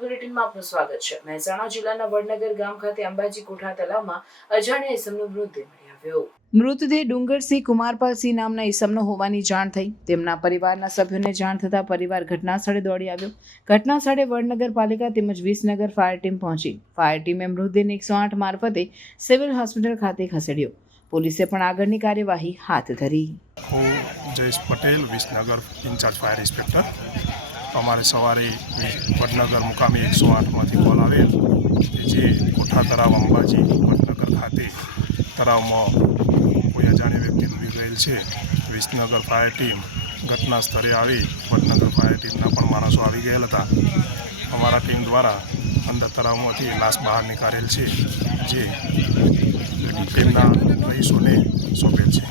બુલેટિનમાં આપનું સ્વાગત છે. મહેસાણા જિલ્લાના વડનગર ગામ ખાતે અંબાજી કોઠા તલાવમાં અજાણ્યા ઇસમનો મૃતદેહ મળી આવ્યો. મૃતદેહ ડુંગરસિંહ કુમારપાલસિંહ નામના ઈસમનો હોવાની જાણ થઈ. તેમના પરિવારના સભ્યોને જાણ થતાં પરિવાર ઘટના સ્થળે દોડી આવ્યો. ઘટના સ્થળે વડનગર પાલિકા તેમજ વિસનગર ફાયર ટીમ પહોંચી. ફાયર ટીમે મૃતદેહને એકસો આઠ મારફતે સિવિલ હોસ્પિટલ ખાતે ખસેડ્યો. પોલીસે પણ આગળની કાર્યવાહી હાથ ધરી. હું Jayesh Patel Visnagar incharge fire inspector. અમારે સવારે વડનગર મુકામે એકસો આઠમાંથી કોલ આવેલ કે જે કોઠા તળાવ અંબાજી વડનગર ખાતે તળાવમાં કોઈ અજાણ્યા વ્યક્તિ ડૂબી ગયેલ છે. વિસનગર ફાયર ટીમ ઘટના સ્થળે આવી. વડનગર ફાયર ટીમના પણ માણસો આવી ગયેલ હતા. અમારા ટીમ દ્વારા અંદર તળાવમાંથી લાશ બહાર નીકાળેલ છે. જે તેમના રહીશોને સોંપેલ છે.